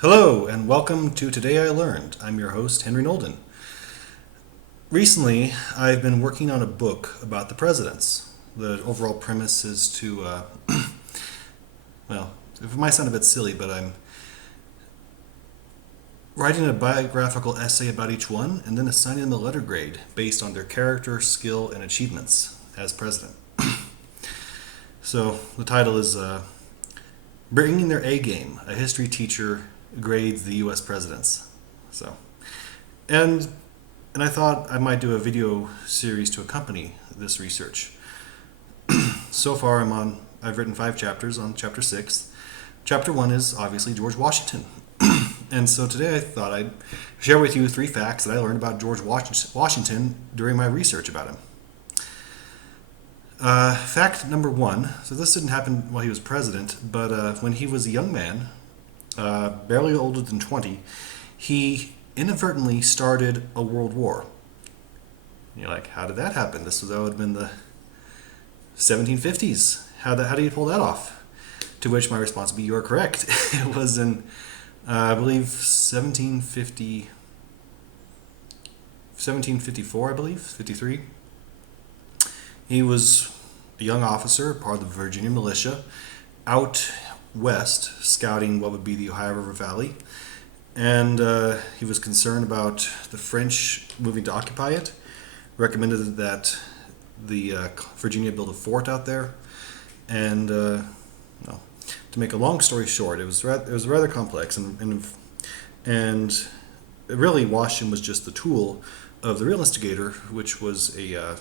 Hello, and welcome to Today I Learned. I'm your host, Henry Nolden. Recently, I've been working on a book about the presidents. The overall premise is well, it might sound a bit silly, but I'm writing a biographical essay about each one and then assigning them a letter grade based on their character, skill, and achievements as president. So, the title is Bringing Their A Game, a history teacher grades the U.S. presidents. So, and and I thought I might do a video series to accompany this research. So far, I've written 5 chapters on chapter 6. Chapter 1 is obviously George Washington. And so today I thought I'd share with you 3 facts that I learned about George Washington during my research about him. Fact number 1. So this didn't happen while he was president, but when he was a young man, barely older than 20, he inadvertently started a world war. And you're like, how did that happen? That would have been the 1750s. How do you pull that off? To which my response would be, you are correct. It was in, I believe, 1754, I believe, 53. He was a young officer, part of the Virginia militia, out west scouting what would be the Ohio River Valley. And he was concerned about the French moving to occupy it, recommended that the Virginia build a fort out there. And well, to make a long story short, it was rather complex, and really Washington was just the tool of the real instigator, which was a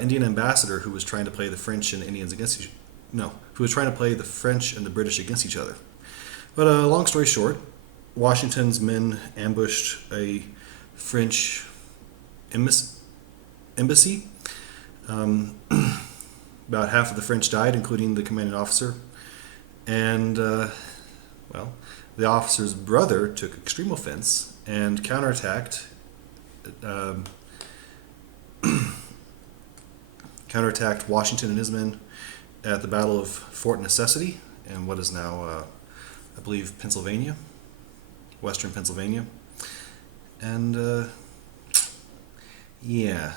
Indian ambassador who was trying to play the French and the Indians against who was trying to play the French and the British against each other. But long story short, Washington's men ambushed a French embassy. About half of the French died, including the commanding officer. And, well, the officer's brother took extreme offense and counterattacked Washington and his men at the Battle of Fort Necessity in what is now, I believe, Pennsylvania, western Pennsylvania. And, yeah,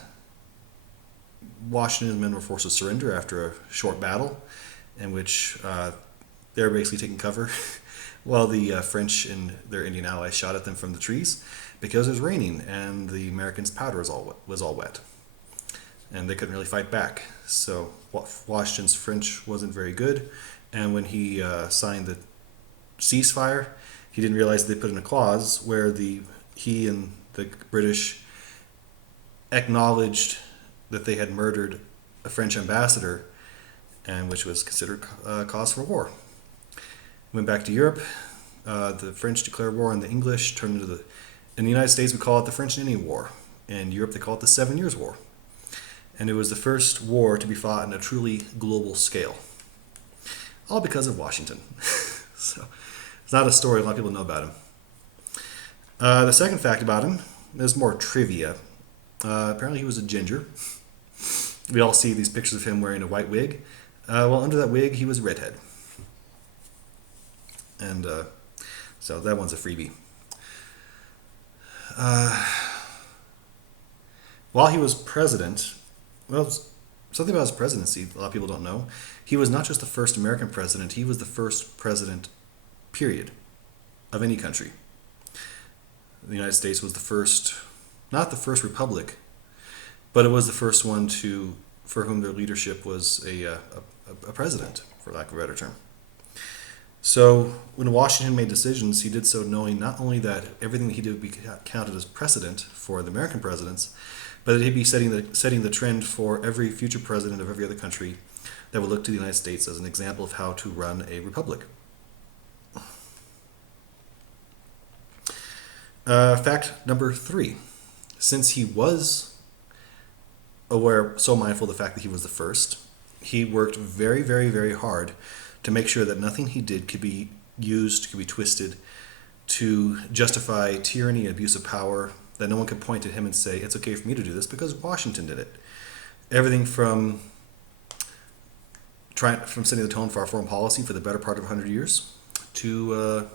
Washington and his men were forced to surrender after a short battle in which they were basically taking cover while the French and their Indian allies shot at them from the trees because it was raining and the Americans' powder was all wet. And they couldn't really fight back. So Washington's French wasn't very good, and when he signed the ceasefire, he didn't realize they put in a clause where he and the British acknowledged that they had murdered a French ambassador, and which was considered cause for war. Went back to Europe. The French declared war on the English. In the United States, we call it the French and Indian War. In Europe, they call it the 7 Years' War. And it was the first war to be fought on a truly global scale. All because of Washington. So it's not a story a lot of people know about him. The second fact about him is more trivia. Apparently he was a ginger. We all see these pictures of him wearing a white wig. Well, under that wig, he was a redhead. And so that one's a freebie. While he was president, well, something about his presidency a lot of people don't know. He was not just the first American president, he was the first president, period, of any country. The United States was the first, not the first republic, but it was the first one for whom their leadership was a president, for lack of a better term. So when Washington made decisions, he did so knowing not only that everything he did would be counted as precedent for the American presidents, but that he'd be setting the trend for every future president of every other country that would look to the United States as an example of how to run a republic. Fact number 3. Since he was so mindful of the fact that he was the first, he worked very, very, very hard to make sure that nothing he did could be twisted to justify tyranny and abuse of power, that no one could point at him and say, it's okay for me to do this because Washington did it. Everything from setting the tone for our foreign policy for the better part of 100 years to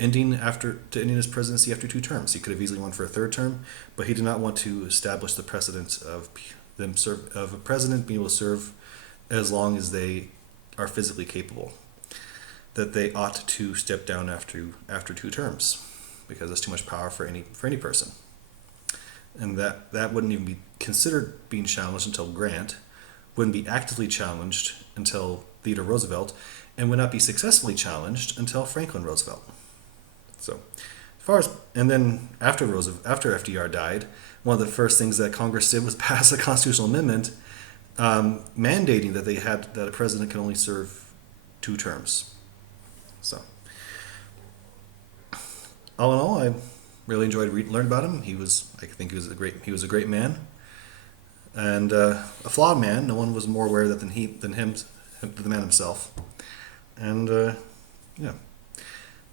ending his presidency after 2 terms. He could have easily won for a third term, but he did not want to establish the precedent of a president being able to serve as long as they are physically capable. That they ought to step down after 2 terms, because that's too much power for any person. And that wouldn't even be considered being challenged until Grant, wouldn't be actively challenged until Theodore Roosevelt, and would not be successfully challenged until Franklin Roosevelt. So, and then after FDR died, one of the first things that Congress did was pass a constitutional amendment mandating that a president can only serve 2 terms. So, all in all, I really enjoyed learning about him. I think he was a great man, and a flawed man. No one was more aware of that than the man himself. And yeah.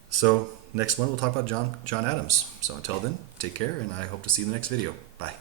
So next one we'll talk about John Adams. So until then, take care, and I hope to see you in the next video. Bye.